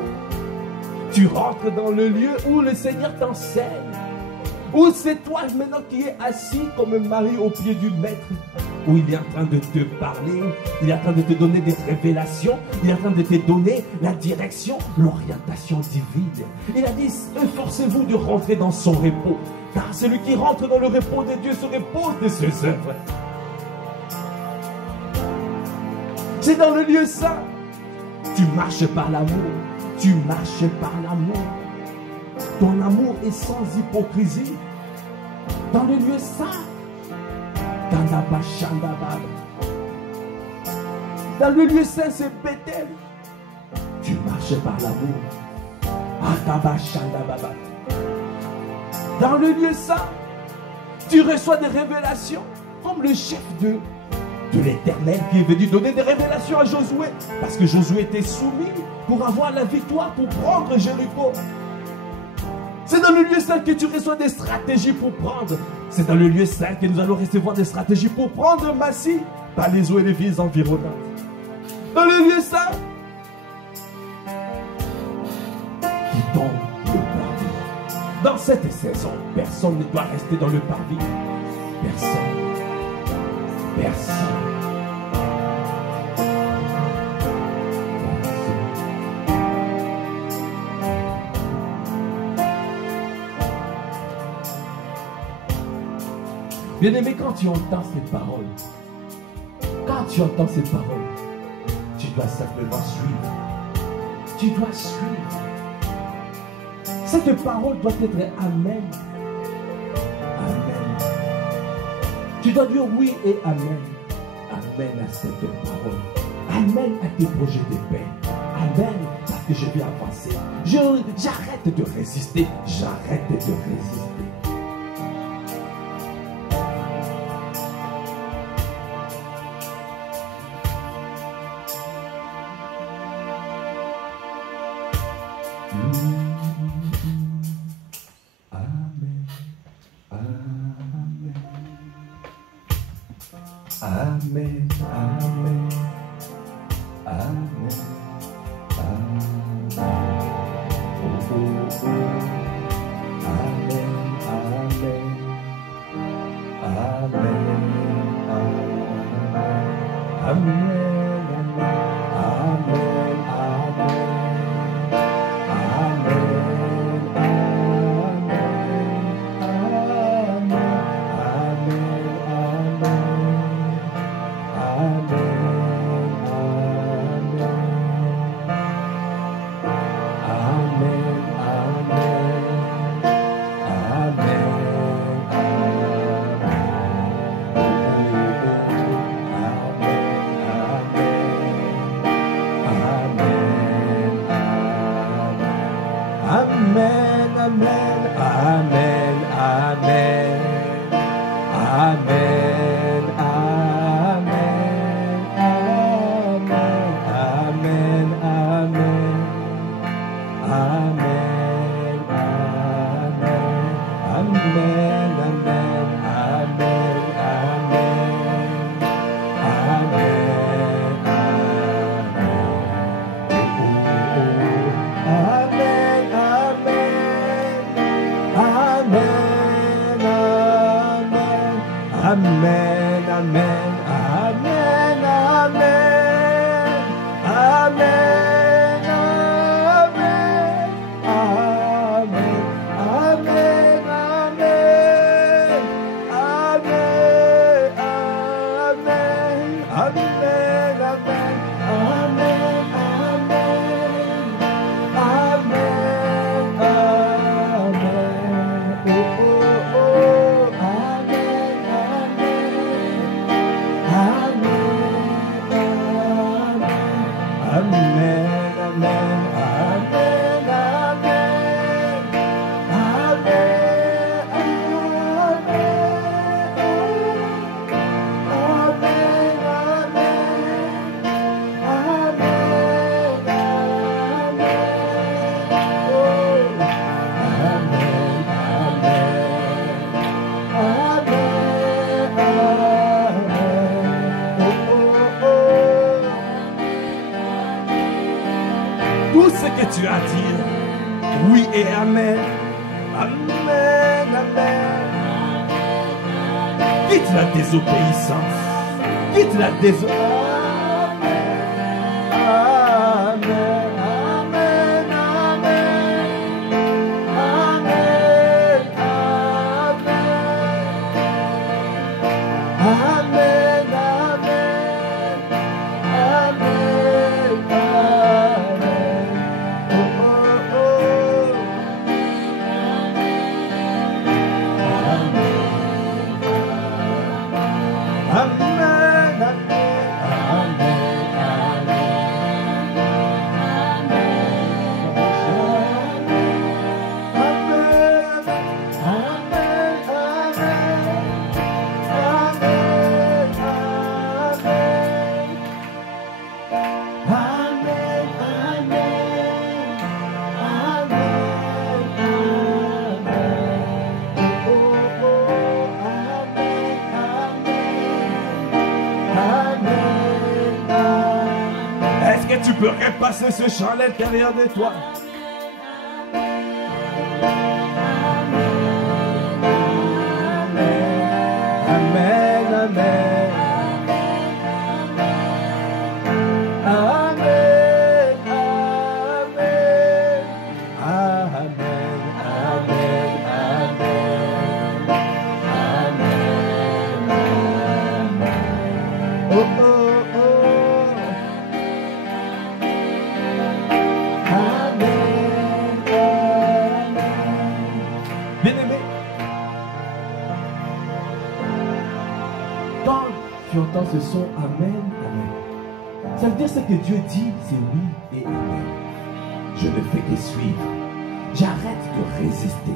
Tu rentres dans le lieu où le Seigneur t'enseigne. Où c'est toi maintenant qui es assis comme Marie au pied du Maître. Où il est en train de te parler, il est en train de te donner des révélations, il est en train de te donner la direction, l'orientation divine. Il a dit, efforcez-vous de rentrer dans son repos, car celui qui rentre dans le repos de Dieu se repose de ses œuvres. C'est dans le lieu saint. Tu marches par l'amour, tu marches par l'amour. Ton amour est sans hypocrisie. Dans le lieu saint, dans le lieu saint, c'est Bethel. Tu marches par l'amour. Dans le lieu saint, tu reçois des révélations, comme le chef de l'Éternel qui est venu donner des révélations à Josué. Parce que Josué était soumis pour avoir la victoire, pour prendre Jéricho. C'est dans le lieu saint que tu reçois des stratégies pour prendre. C'est dans le lieu saint que nous allons recevoir des stratégies pour prendre Massy par les eaux et les villes environnantes. Dans le lieu saint, qui tombe le parvis. Dans cette saison, personne ne doit rester dans le parvis. Personne. Personne. Bien-aimé, quand tu entends ces paroles, tu dois simplement suivre. Tu dois suivre. Cette parole doit être amen. Amen. Tu dois dire oui et amen. Amen à cette parole. Amen à tes projets de paix. Amen parce que je vais avancer. J'arrête de résister. J'arrête de résister. Amen, amen, amen, amen. Oh, oh, oh. Amen, amen, amen, amen, amen, amen, tu as à dire oui et amen. Amen, amen. Quitte la désobéissance. Quitte la désobéissance. Amen, amen, amen. Amen, amen. Amen, amen. Amen, amen. Oh, oh, oh. Amen, est-ce que tu peux repasser ce chant à l'intérieur de toi? Amen, amen. Amen, amen. Amen, amen, amen. Amen, amen. Oh, oh, oh. Bien-aimé, quand tu entends ce son Amen, Amen, ça veut dire ce que Dieu dit, c'est oui et Amen. Je ne fais que suivre. J'arrête de résister.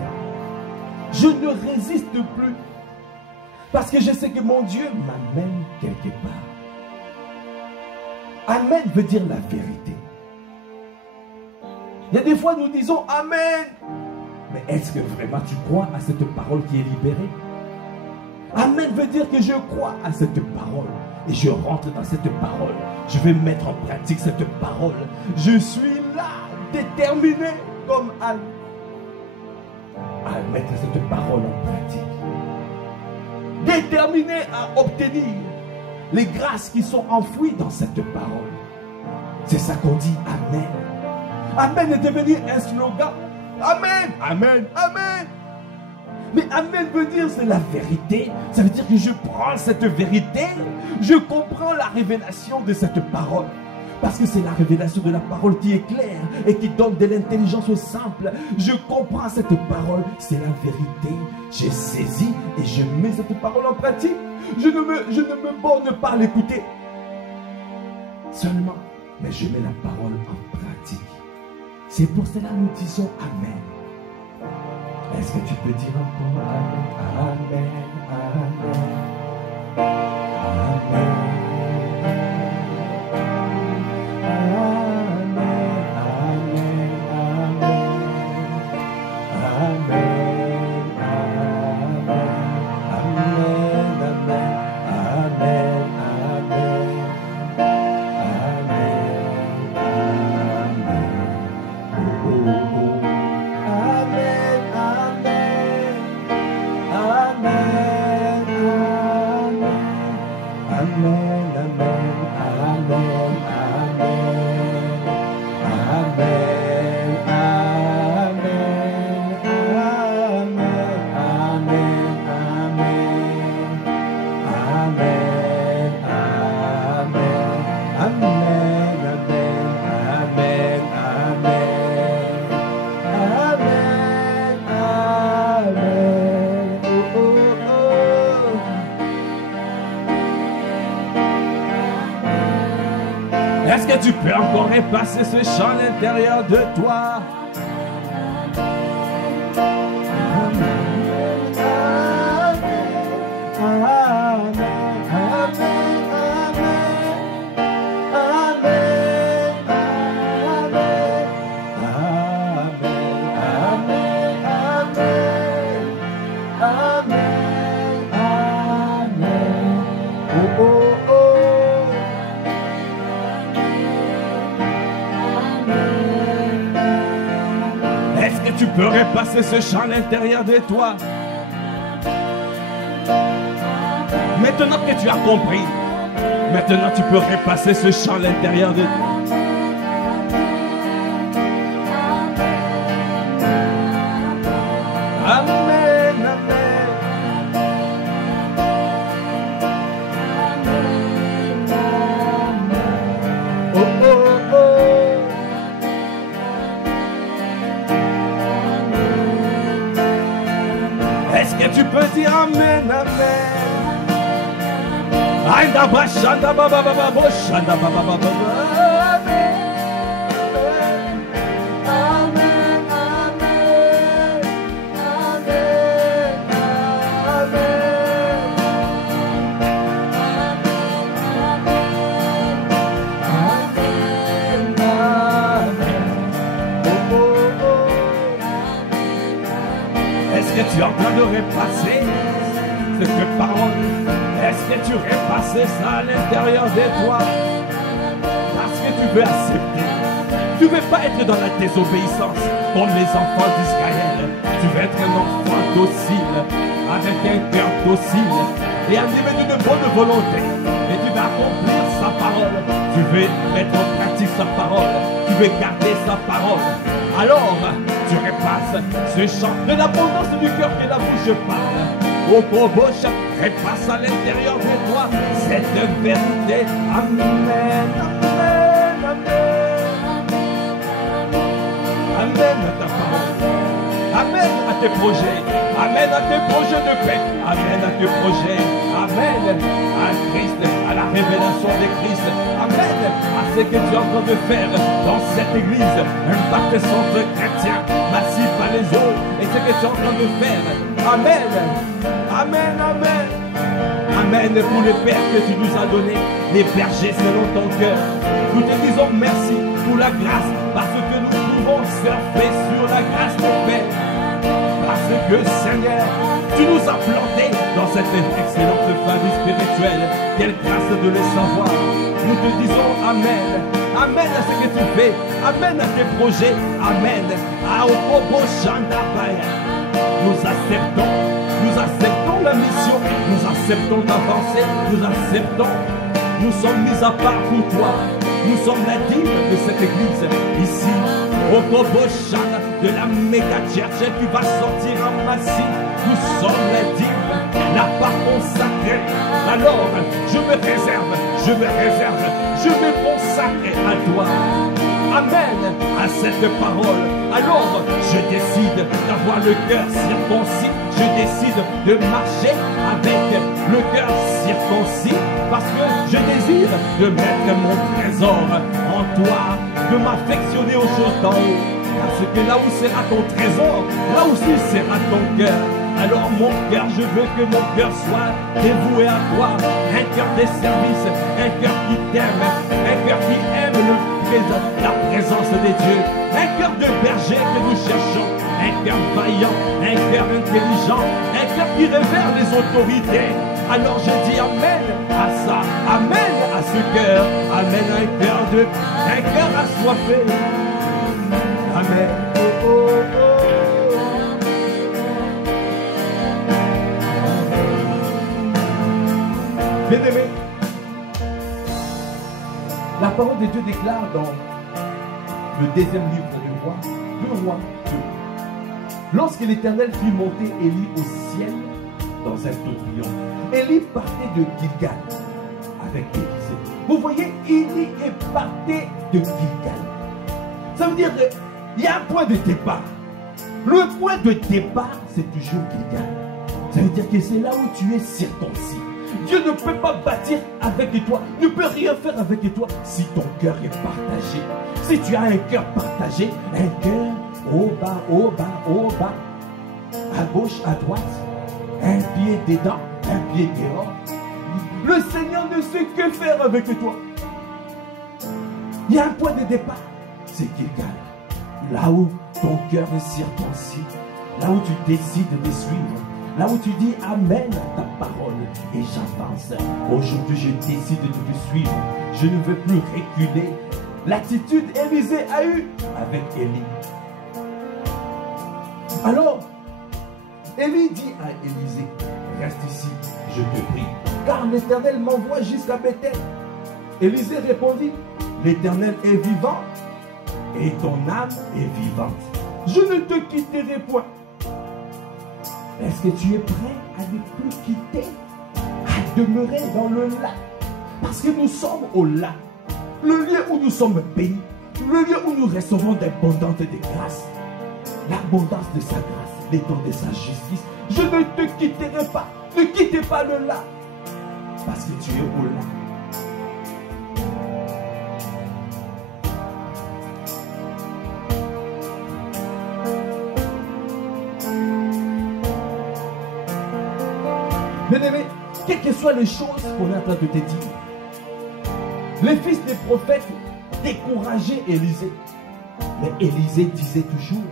Je ne résiste plus. Parce que je sais que mon Dieu m'amène quelque part. Amen veut dire la vérité. Il y a des fois nous disons Amen. Mais est-ce que vraiment tu crois à cette parole qui est libérée? Amen veut dire que je crois à cette parole. Et je rentre dans cette parole. Je vais mettre en pratique cette parole. Je suis là, déterminé comme Anne, à mettre cette parole en pratique. Déterminé à obtenir les grâces qui sont enfouies dans cette parole. C'est ça qu'on dit Amen. Amen est devenu un slogan. Amen, amen, amen. Mais amen veut dire c'est la vérité. Ça veut dire que je prends cette vérité, je comprends la révélation de cette parole. Parce que c'est la révélation de la parole qui est claire et qui donne de l'intelligence aux simples. Je comprends cette parole, c'est la vérité. J'ai saisi et je mets cette parole en pratique. Je ne me borne pas à l'écouter seulement, mais je mets la parole en pratique. C'est pour cela que nous disons Amen. Est-ce que tu peux dire encore Amen, Amen, Amen, Amen. Est-ce que tu peux encore repasser ce chant à l'intérieur de toi? peux repasser ce chant à l'intérieur de toi. Maintenant que tu as compris, maintenant tu peux repasser ce chant à l'intérieur de toi. Amen, amen. Oh, oh, oh. Est-ce que tu peux dire amen, amen? Aïda bashanda baba baba boshanda baba baba. Est-ce que tu es en train de repasser cette parole? Est-ce que tu repasses ça à l'intérieur de toi? Parce que tu veux accepter. Tu ne veux pas être dans la désobéissance comme les enfants d'Israël. Tu veux être un enfant docile, avec un cœur docile et animé d'une bonne volonté. Et tu vas accomplir sa parole. Tu veux mettre en pratique sa parole. Tu veux garder sa parole. Alors, tu repasses ce chant de l'abondance du cœur que la bouche parle. Au boboche, repasse à l'intérieur de toi cette vérité. Amen, amen, amen. Amen à ta parole. Amen à tes projets. Amen à tes projets de paix. Amen à tes projets. Amen à Christ, à la révélation de Christ. Amen à ce que tu es en train de faire dans cette église. Un baptême de chrétiens massif à les autres. Et ce que tu es en train de faire. Amen. Amen, amen. Amen pour les pères que tu nous as donnés, les bergers selon ton cœur. Nous te disons merci pour la grâce, parce que nous pouvons surfer sur la grâce de Père. Parce que Seigneur, tu nous as plantés dans cette excellente famille spirituelle. Quelle grâce de le savoir. Nous te disons amen. Amen à ce que tu fais. Amen à tes projets. Amen. Nous acceptons la mission. Nous acceptons d'avancer. Nous acceptons. Nous sommes mis à part pour toi. Nous sommes la dîme de cette église. Ici, au Bobochan de la méga church qui va sortir en massif. Nous sommes la dîme, la part consacrée. Alors, je me réserve, je me consacre à toi. Amen à cette parole. Alors, je décide d'avoir le cœur circoncis. Je décide de marcher avec le cœur circoncis. Parce que je désire de mettre mon trésor en toi, de m'affectionner aux choses d'en haut. Parce que là où sera ton trésor, là aussi sera ton cœur. Alors mon cœur, je veux que mon cœur soit dévoué à toi. Un cœur de service, un cœur qui t'aime, un cœur qui aime la présence de Dieu. Un cœur de berger que nous cherchons. Un cœur vaillant, un cœur intelligent, un cœur qui révère les autorités. Alors je dis amen à ça, amen à ce cœur, amen à un cœur assoiffé. Amen. Oh, oh, oh. Bien-aimé, la parole de Dieu déclare dans le deuxième livre des rois, 2 Rois 2. Lorsque l'Éternel fit monter Élie au ciel dans un tourbillon, Élie partait de Gilgal avec Élisée. Vous voyez, Élie est parti de Gilgal. Ça veut dire qu'il y a un point de départ. Le point de départ, c'est toujours Gilgal. Ça veut dire que c'est là où tu es circoncis. Dieu ne peut pas bâtir avec toi, ne peut rien faire avec toi si ton cœur est partagé. Si tu as un cœur partagé, un cœur au bas, à gauche, à droite, un pied dedans, un pied dehors. Le Seigneur ne sait que faire avec toi. Il y a un point de départ, c'est Gilgal. Là où ton cœur est circoncis, là où tu décides de suivre, là où tu dis amen à ta parole et j'avance. Aujourd'hui, je décide de te suivre. Je ne veux plus reculer. L'attitude Élisée a eue avec Élie. Alors, Élie dit à Élisée, reste ici, je te prie, car l'Éternel m'envoie jusqu'à Bethel. Élisée répondit, l'Éternel est vivant et ton âme est vivante. Je ne te quitterai point. Est-ce que tu es prêt à ne plus quitter, à demeurer dans le lac? Parce que nous sommes au lac, le lieu où nous sommes bénis, le lieu où nous recevons d'abondantes de grâce, l'abondance de sa grâce, les dons de sa justice. Je ne te quitterai pas. Ne quittez pas le lac, parce que tu es au lac. Bien-aimé, quelles que soient les choses qu'on est en train de te dire, les fils des prophètes décourageaient Élisée. Mais Élisée disait toujours,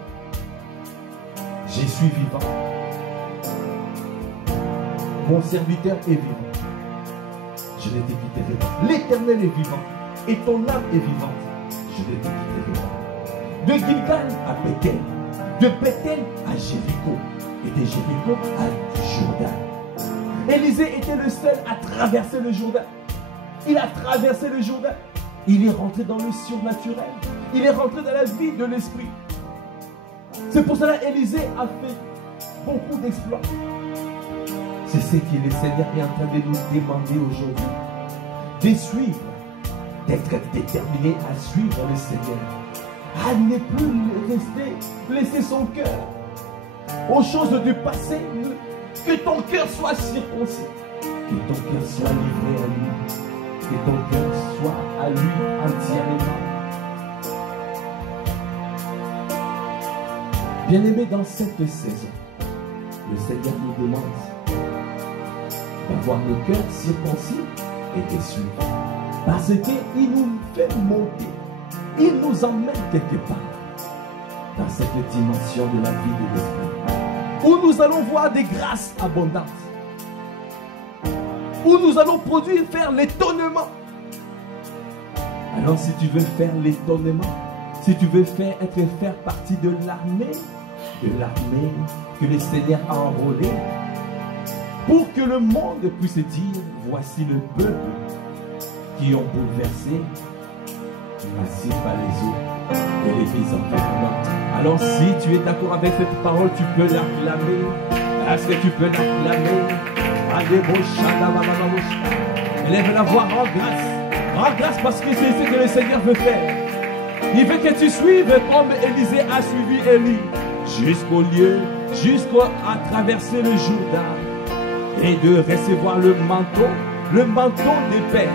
je suis vivant. Mon serviteur est vivant. Je ne te quitterai pas. L'Éternel est vivant. Et ton âme est vivante. Je ne te quitterai pas. De Gilgal à Bethel. De Bethel à Jéricho. Et de Jéricho à Jourdain. Élisée était le seul à traverser le Jourdain. Il a traversé le Jourdain. Il est rentré dans le surnaturel. Il est rentré dans la vie de l'esprit. C'est pour cela qu'Élisée a fait beaucoup d'exploits. C'est ce que le Seigneur est en train de nous demander aujourd'hui. De suivre, d'être déterminé à suivre le Seigneur. À ne plus laisser son cœur aux choses du passé. Que ton cœur soit circoncis. Que ton cœur soit livré à lui. Que ton cœur soit à lui entièrement. Bien-aimé, dans cette saison, le Seigneur nous demande d'avoir le cœur circoncis et de suivre. Parce qu'il nous fait monter. Il nous emmène quelque part dans cette dimension de la vie de l'esprit. Où nous allons voir des grâces abondantes. Où nous allons faire l'étonnement. Alors si tu veux faire l'étonnement, si tu veux faire partie de l'armée que le Seigneur a enrôlée, pour que le monde puisse dire, voici le peuple qui ont bouleversé, assis par les eaux et les désenvironnements. Alors si tu es d'accord avec cette parole, tu peux l'acclamer. Est-ce que tu peux l'acclamer? Élève la voix, rends grâce. Rends grâce parce que c'est ce que le Seigneur veut faire. Il veut que tu suives comme Élisée a suivi Élie. Jusqu'au lieu, jusqu'à traverser le Jourdain. Et de recevoir le manteau des pères.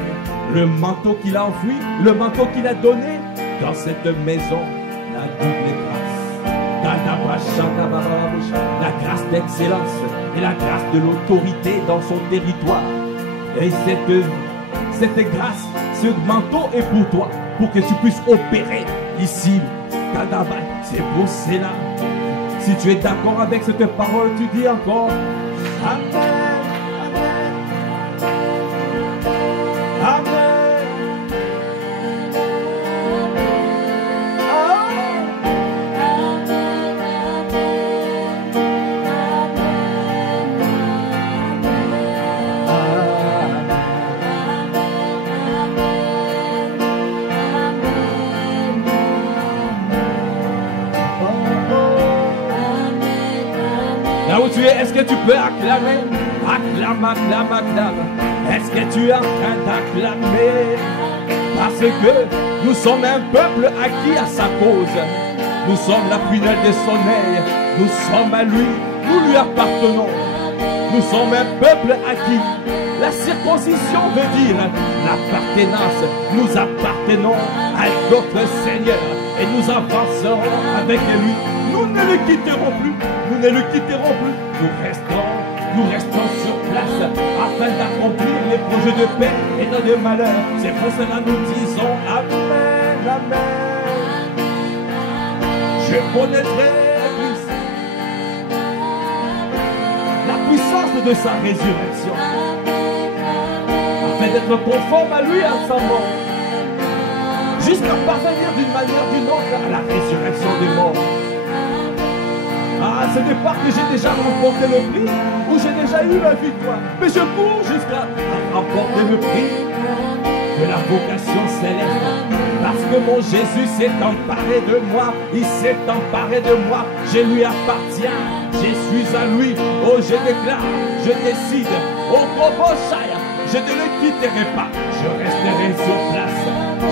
Le manteau qu'il a enfoui, le manteau qu'il a donné dans cette maison. La double grâce. La grâce d'excellence et la grâce de l'autorité dans son territoire. Et cette grâce, ce manteau est pour toi, pour que tu puisses opérer ici. C'est pour cela. Si tu es d'accord avec cette parole, tu dis encore Amen. Amen. Là où tu es, est-ce que tu peux acclamer? Acclame, acclame, acclame. Est-ce que tu es en train d'acclamer? Parce que nous sommes un peuple acquis à sa cause. Nous sommes la prunelle de son œil. Nous sommes à lui. Nous lui appartenons. Nous sommes un peuple acquis. La circoncision veut dire l'appartenance. Nous appartenons à notre Seigneur. Et nous avancerons avec lui. Nous ne le quitterons plus. Nous ne le quitterons plus. Nous restons sur place afin d'accomplir les projets de paix et non de malheur. C'est pour cela que nous disons Amen, Amen. Je connaîtrai la puissance de sa résurrection afin d'être conforme à lui, à sa mort, jusqu'à parvenir d'une manière ou d'une autre à la résurrection des morts. Ah, ce n'est pas que j'ai déjà remporté le prix ou j'ai déjà eu la victoire, mais je cours jusqu'à remporter le prix de la vocation céleste. Parce que mon Jésus s'est emparé de moi, il s'est emparé de moi, je lui appartiens, je suis à lui. Oh, je déclare, je décide, oh, Boboshaya, je ne le quitterai pas, je resterai sur place.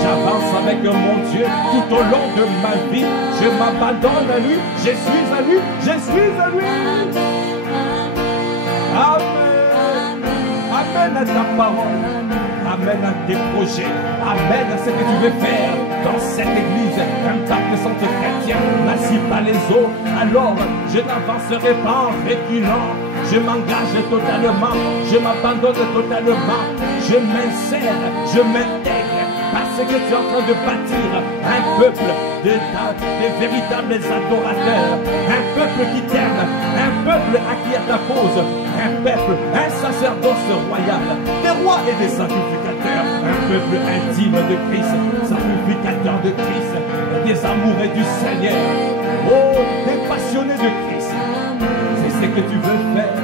J'avance avec mon Dieu tout au long de ma vie, je m'abandonne à lui, je suis à lui, je suis à lui. Amen. Amen à ta parole. Amen à tes projets. Amen à ce que tu veux faire dans cette église. Impact Centre Chrétien, n'assis pas les eaux. Alors, je n'avancerai pas en reculant. Je m'engage totalement. Je m'abandonne totalement. Je m'insère, je m'intègre. Parce que tu es en train de bâtir un peuple de véritables adorateurs. Un peuple qui t'aime. Un peuple à qui à ta cause. Un peuple, un sacerdoce royal. Des rois et des sacrificateurs. Un peuple intime de Christ. Sacrificateur de Christ. Des amoureux du Seigneur. Oh, des passionnés de Christ. C'est ce que tu veux faire.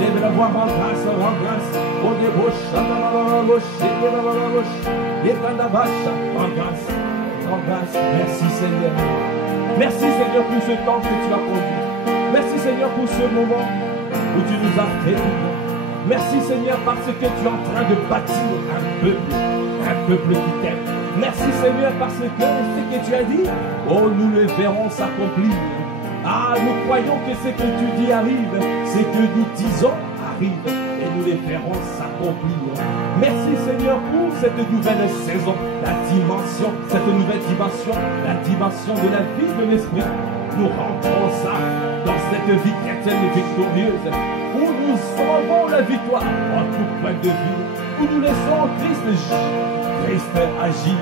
Lève la voix, rends grâce, rends grâce. Oh, des bouches, rends grâce, rends grâce. Merci Seigneur. Merci Seigneur pour ce temps que tu as conduit. Merci Seigneur pour ce moment où tu nous as fait vivre. Merci Seigneur parce que tu es en train de bâtir un peuple qui t'aime. Merci Seigneur parce que ce que tu as dit, oh, nous le verrons s'accomplir. Ah, nous croyons que ce que tu dis arrive, ce que nous disons arrive, et nous les verrons s'accomplir. Merci Seigneur pour cette nouvelle saison, cette nouvelle dimension, la dimension de la vie de l'esprit. Nous rentrons ça dans cette vie chrétienne victorieuse, où nous sauvons la victoire en tout point de vue, où nous laissons Christ agir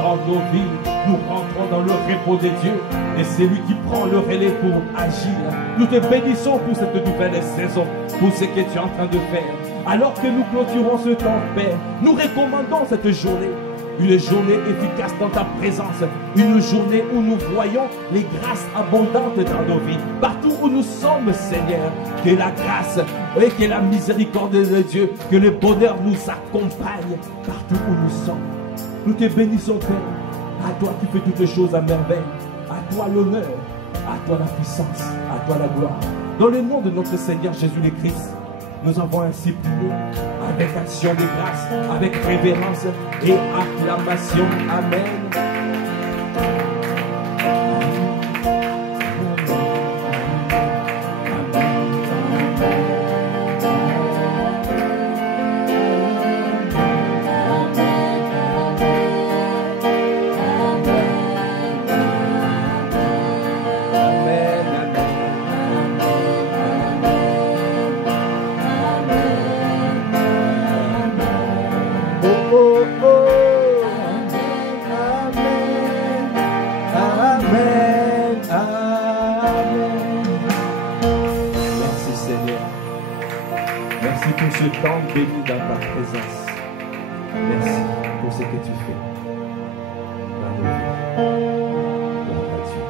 dans nos vies. Nous rentrons dans le repos de Dieu et c'est lui qui prend le relais pour agir. Nous te bénissons pour cette nouvelle saison, pour ce que tu es en train de faire. Alors que nous clôturons ce temps, Père, nous recommandons cette journée. Une journée efficace dans ta présence. Une journée où nous voyons les grâces abondantes dans nos vies. Partout où nous sommes, Seigneur, que la grâce et que la miséricorde de Dieu, que le bonheur nous accompagne partout où nous sommes. Nous te bénissons, Père. À toi qui fais toutes choses à merveille. À toi l'honneur, à toi la puissance, à toi la gloire. Dans le nom de notre Seigneur Jésus le Christ, nous avons ainsi prié avec action de grâce, avec révérence et acclamation. Amen. Béni dans ta présence. Merci pour ce que tu fais dans nos vies. Gloire à Dieu.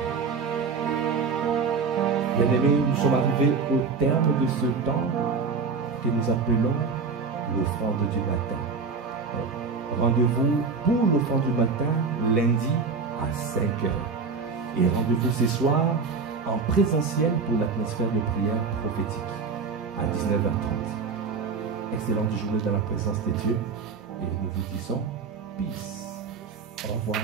Bien-aimés, nous sommes arrivés au terme de ce temps que nous appelons l'offrande du matin. Rendez-vous pour l'offrande du matin lundi à 5 h. Et rendez-vous ce soir en présentiel pour l'atmosphère de prière prophétique à 19h30. Excellente journée dans la présence de Dieu et nous vous disons peace. Au revoir.